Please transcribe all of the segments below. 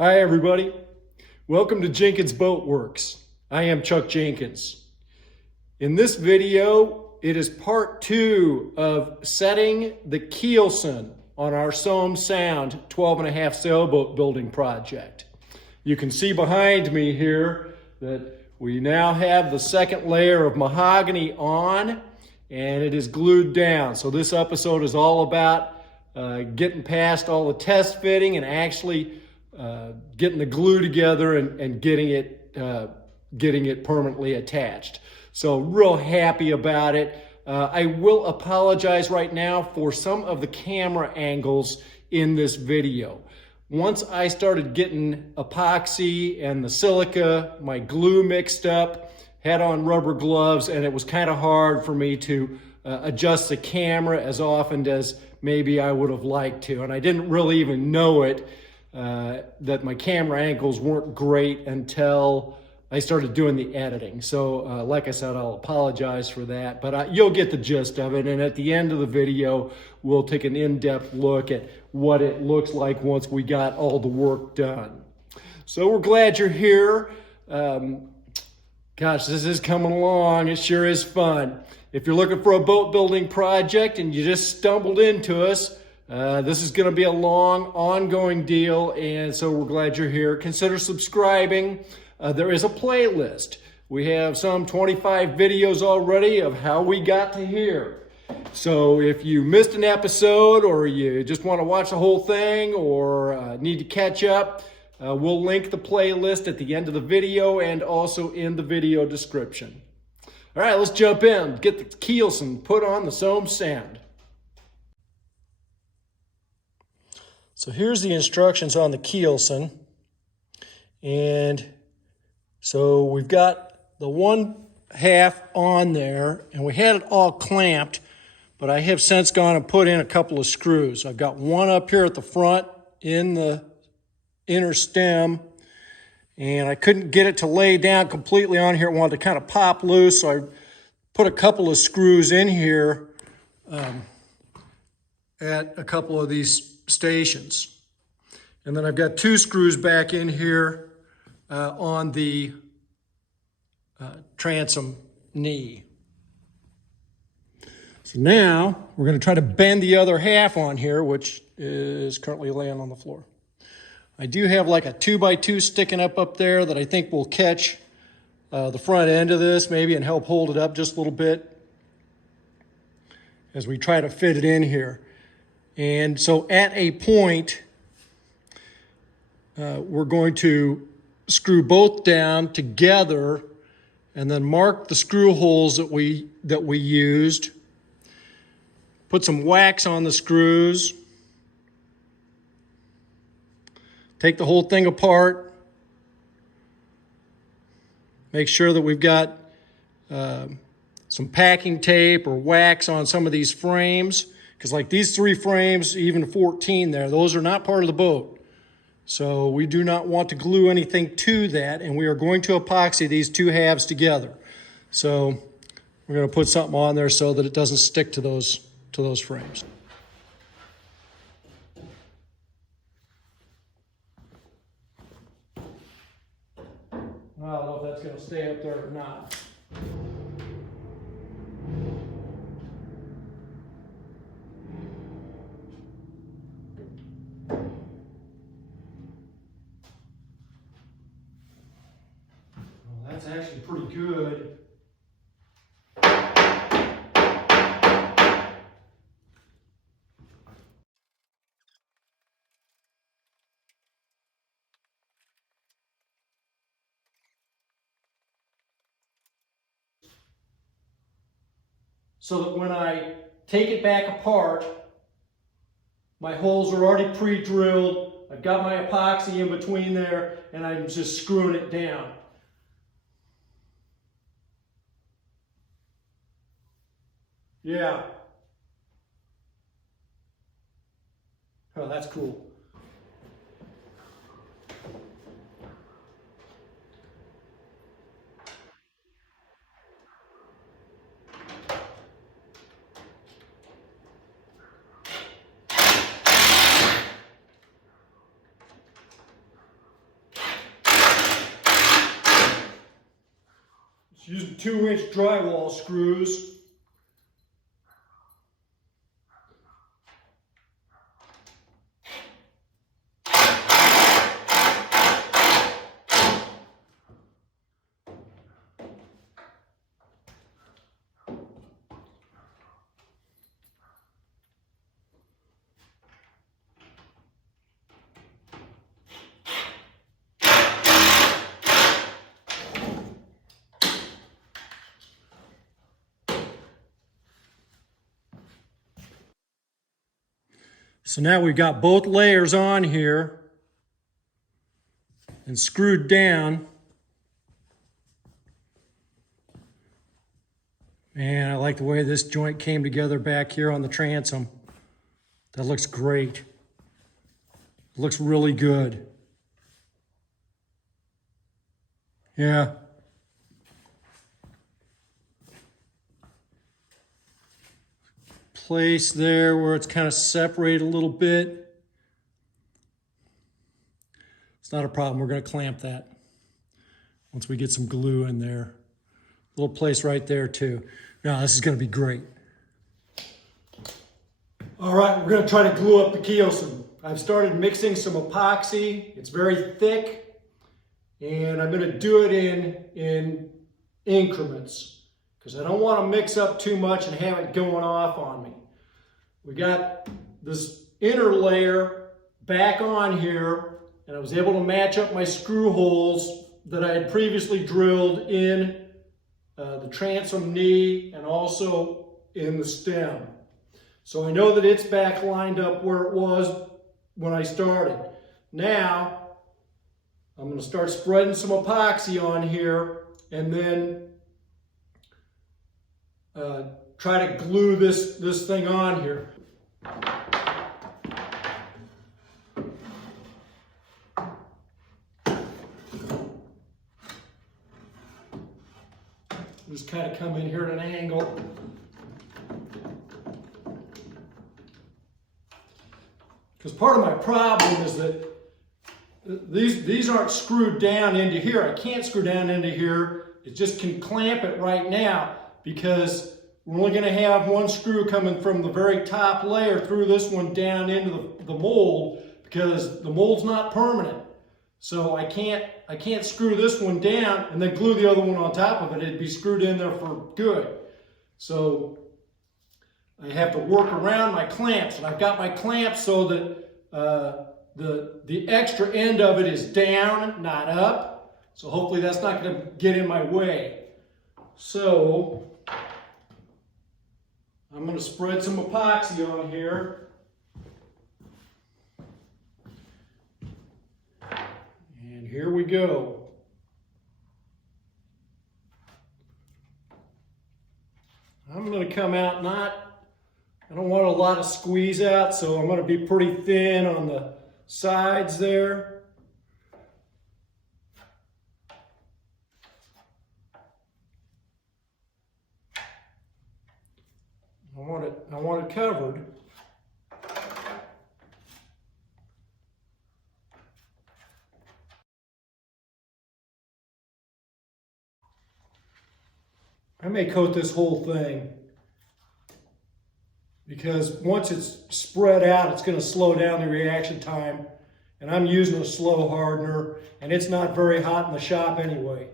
Hi everybody, welcome to Jenkins Boat Works. I am Chuck Jenkins. In this video, it is part 2 of setting the Keelson on our Somme Sound 12.5 sailboat building project. You can see behind me here that we now have the second layer of mahogany on and it is glued down. So this episode is all about getting past all the test fitting and actually getting the glue together and getting it permanently attached. So real happy about it. I will apologize right now for some of the camera angles in this video. Once I started getting epoxy and the silica, my glue mixed up, had on rubber gloves, and it was kind of hard for me to adjust the camera as often as maybe I would have liked to. And I didn't really even know it, that my camera angles weren't great until I started doing the editing. So like I said, I'll apologize for that, but you'll get the gist of it. And at the end of the video, we'll take an in-depth look at what it looks like once we got all the work done. So we're glad you're here. Gosh, this is coming along. It sure is fun. If you're looking for a boat building project and you just stumbled into us, this is going to be a long, ongoing deal, and so we're glad you're here. Consider subscribing. There is a playlist. We have some 25 videos already of how we got to here. So if you missed an episode or you just want to watch the whole thing or need to catch up, we'll link the playlist at the end of the video and also in the video description. All right, let's jump in. Get the Keelson put on the Somme Sound. So here's the instructions on the Keelson. And so we've got the 1/2 on there, and we had it all clamped, but I have since gone and put in a couple of screws. I've got one up here at the front in the inner stem, and I couldn't get it to lay down completely on here. I wanted to kind of pop loose, so I put a couple of screws in here at a couple of these stations. And then I've got 2 screws back in here on the transom knee. So now we're going to try to bend the other half on here, which is currently laying on the floor. I do have like a 2x2 sticking up there that I think will catch the front end of this maybe and help hold it up just a little bit as we try to fit it in here. And so at a point, we're going to screw both down together and then mark the screw holes that we used. Put some wax on the screws. Take the whole thing apart. Make sure that we've got some packing tape or wax on some of these frames, because like these 3 frames, even 14 there, those are not part of the boat. So we do not want to glue anything to that, and we are going to epoxy these 2 halves together. So we're going to put something on there so that it doesn't stick to those frames. I don't know if that's going to stay up there or not. Well, that's actually pretty good. So that when I take it back apart, my holes are already pre-drilled. I've got my epoxy in between there, and I'm just screwing it down. Yeah. Oh, that's cool. Using 2-inch drywall screws. So now we've got both layers on here and screwed down. Man, I like the way this joint came together back here on the transom. That looks great. It looks really good. Yeah. Place there where it's kind of separated a little bit. It's not a problem. We're going to clamp that once we get some glue in there. Little place right there too. Now this is going to be great. All right, we're going to try to glue up the Keelson. I've started mixing some epoxy. It's very thick, and I'm going to do it in increments because I don't want to mix up too much and have it going off on me. We got this inner layer back on here, and I was able to match up my screw holes that I had previously drilled in the transom knee and also in the stem. So I know that it's back lined up where it was when I started. Now, I'm going to start spreading some epoxy on here and then try to glue this thing on here. Just kind of come in here at an angle. Because part of my problem is that these aren't screwed down into here. I can't screw down into here. It just can clamp it right now because we're only going to have one screw coming from the very top layer through this one down into the mold because the mold's not permanent. So I can't screw this one down and then glue the other one on top of it. It'd be screwed in there for good. So I have to work around my clamps, and I've got my clamps so that the extra end of it is down, not up. So hopefully that's not going to get in my way. So I'm going to spread some epoxy on here. And here we go. I'm going to come out I don't want a lot of squeeze out, so I'm going to be pretty thin on the sides there. I want it covered. I may coat this whole thing because once it's spread out, it's going to slow down the reaction time. And I'm using a slow hardener, and it's not very hot in the shop anyway.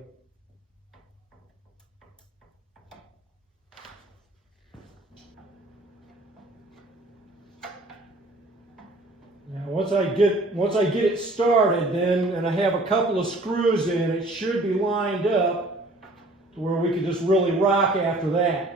Now, once I get it started, and I have a couple of screws in, it should be lined up to where we can just really rock after that.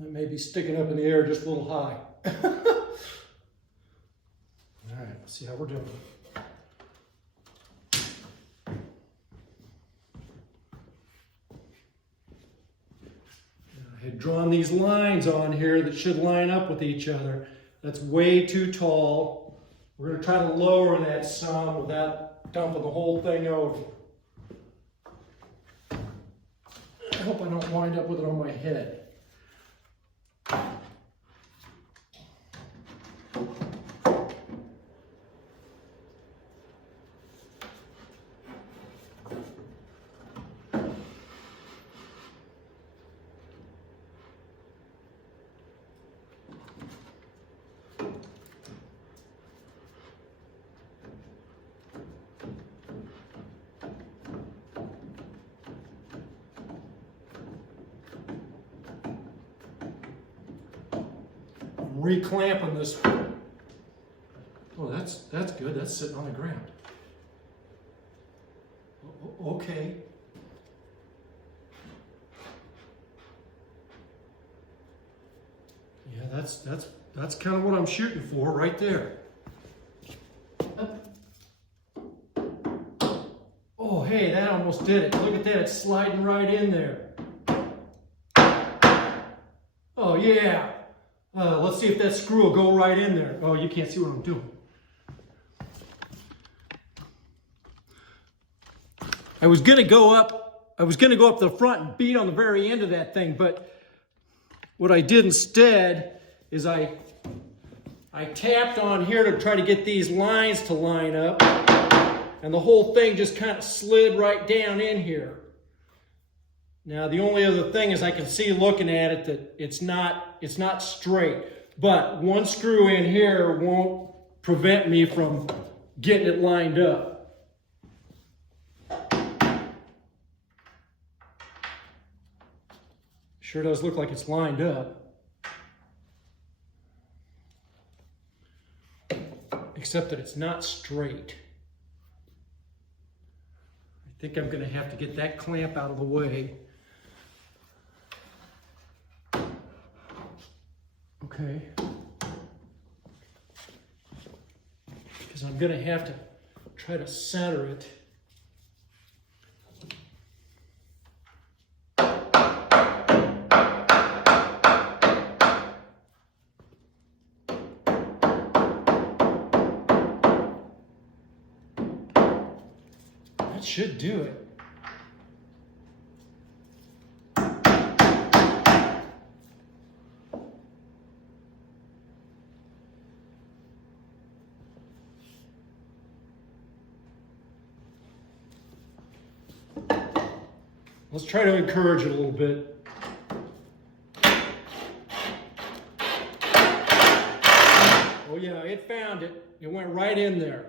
That may be sticking up in the air just a little high. All right, let's see how we're doing. I I've drawn these lines on here that should line up with each other. That's way too tall. We're going to try to lower that some without dumping the whole thing over. I hope I don't wind up with it on my head. Reclamping this. Oh, that's good. That's sitting on the ground. Okay. Yeah, that's kind of what I'm shooting for right there. Oh, hey, that almost did it. Look at that, it's sliding right in there. Oh, yeah. Let's see if that screw will go right in there. Oh, you can't see what I'm doing. I was gonna go up the front and beat on the very end of that thing, but what I did instead is I tapped on here to try to get these lines to line up, and the whole thing just kind of slid right down in here. Now, the only other thing is I can see looking at it that it's not straight, but one screw in here won't prevent me from getting it lined up. Sure does look like it's lined up. Except that it's not straight. I think I'm going to have to get that clamp out of the way. Okay. Because I'm going to have to try to center it. That should do it. Let's try to encourage it a little bit. Oh yeah, it found it. It went right in there.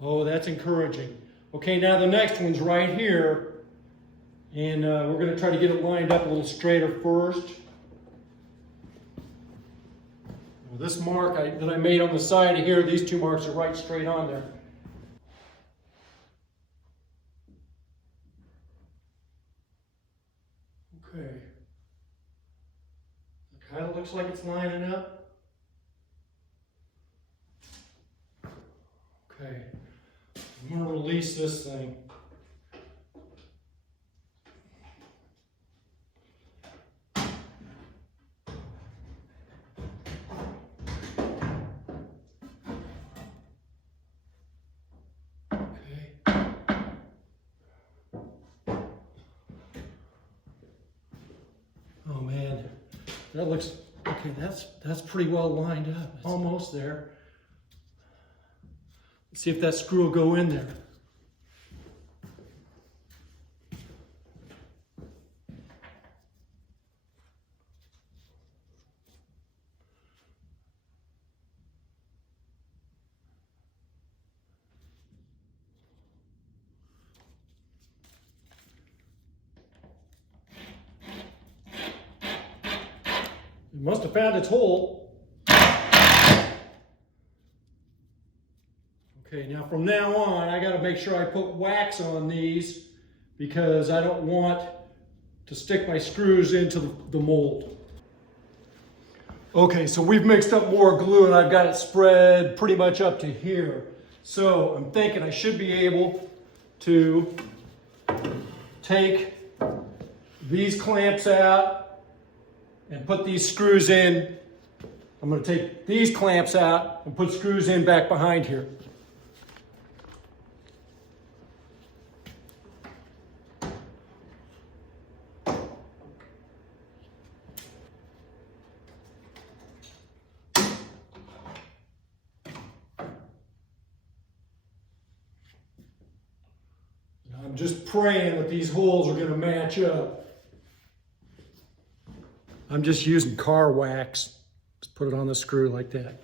Oh, that's encouraging. Okay, now the next one's right here. And we're going to try to get it lined up a little straighter first. Well, this mark that I made on the side of here, these two marks are right straight on there. Okay. It kind of looks like it's lining up. Okay. I'm going to release this thing. Oh man, that looks, okay, that's pretty well lined up. It's almost there. Let's see if that screw will go in there. It must have found its hole. Okay, now from now on, I got to make sure I put wax on these because I don't want to stick my screws into the mold. Okay, so we've mixed up more glue and I've got it spread pretty much up to here. So I'm thinking I should be able to take these clamps out and put these screws in. I'm going to take these clamps out and put screws in back behind here. I'm just praying that these holes are going to match up. I'm just using car wax. Just put it on the screw like that.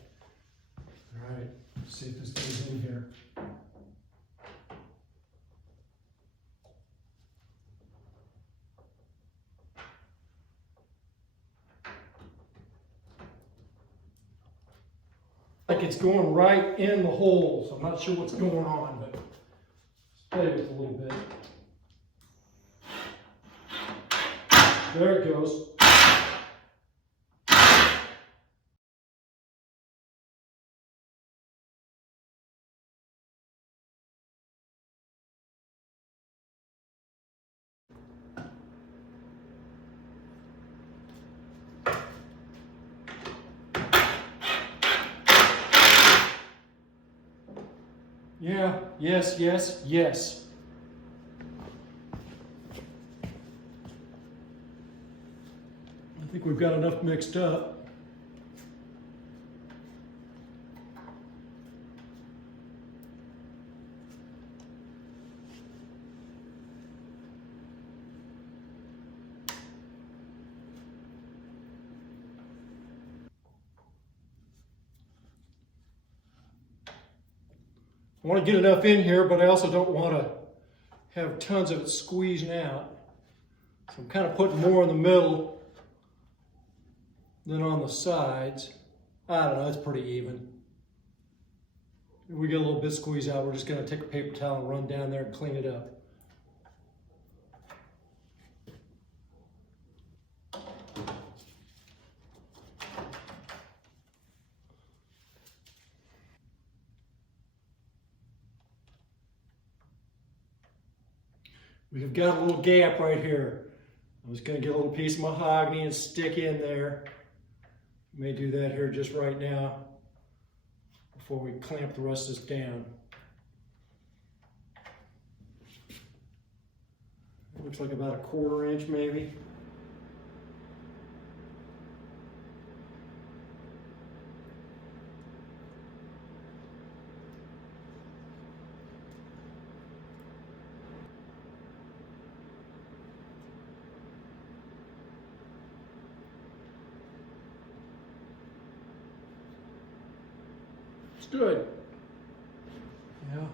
All right, let's see if this goes in here. Like it's going right in the holes. I'm not sure what's going on, but let's play with it a little bit. There it goes. Yeah, yes, yes, yes. I think we've got enough mixed up. I want to get enough in here, but I also don't want to have tons of it squeezing out. So I'm kind of putting more in the middle than on the sides. I don't know, it's pretty even. If we get a little bit squeezed out, we're just going to take a paper towel and run down there and clean it up. We've got a little gap right here. I'm just going to get a little piece of mahogany and stick in there. May do that here just right now before we clamp the rest of this down. It looks like about 1/4 inch maybe. It's good. Yeah.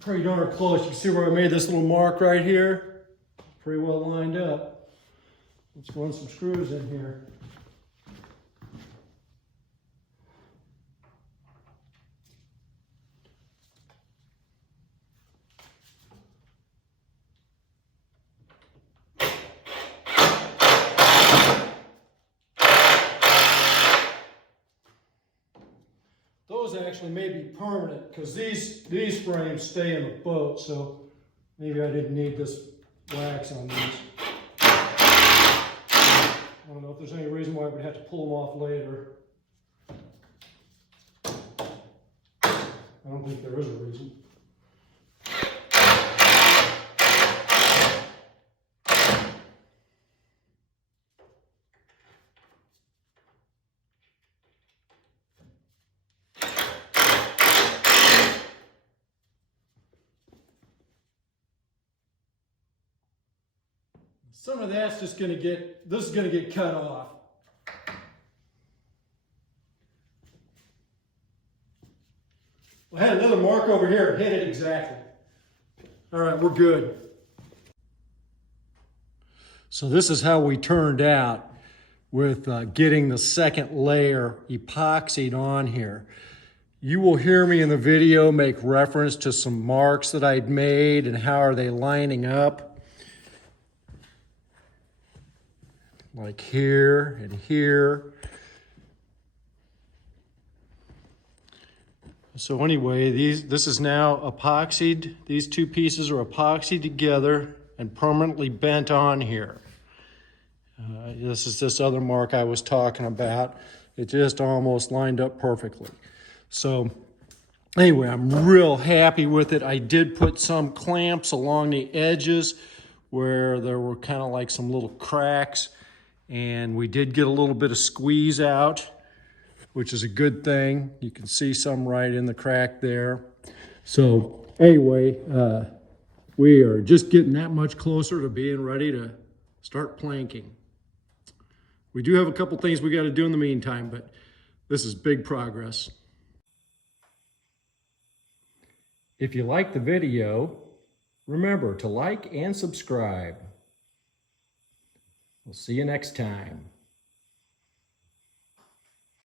Pretty darn close. You can see where I made this little mark right here? Pretty well lined up. Let's run some screws in here. Those actually may be permanent because these frames stay in the boat, so maybe I didn't need this wax on these. I don't know if there's any reason why I would have to pull them off later. I don't think there is a reason. Some of that's just going to get, this is going to get cut off. I had another mark over here, it hit it exactly. All right, we're good. So this is how we turned out with getting the second layer epoxied on here. You will hear me in the video make reference to some marks that I'd made and how are they lining up. like here and here. So anyway, this is now epoxied. These two pieces are epoxied together and permanently bent on here. This is this other mark I was talking about. It just almost lined up perfectly. So anyway, I'm real happy with it. I did put some clamps along the edges where there were kind of like some little cracks, and we did get a little bit of squeeze out, which is a good thing. You can see some right in the crack there. So anyway, we are just getting that much closer to being ready to start planking. We do have a couple things we got to do in the meantime, but this is big progress. If you like the video, remember to like and subscribe. We'll see you next time.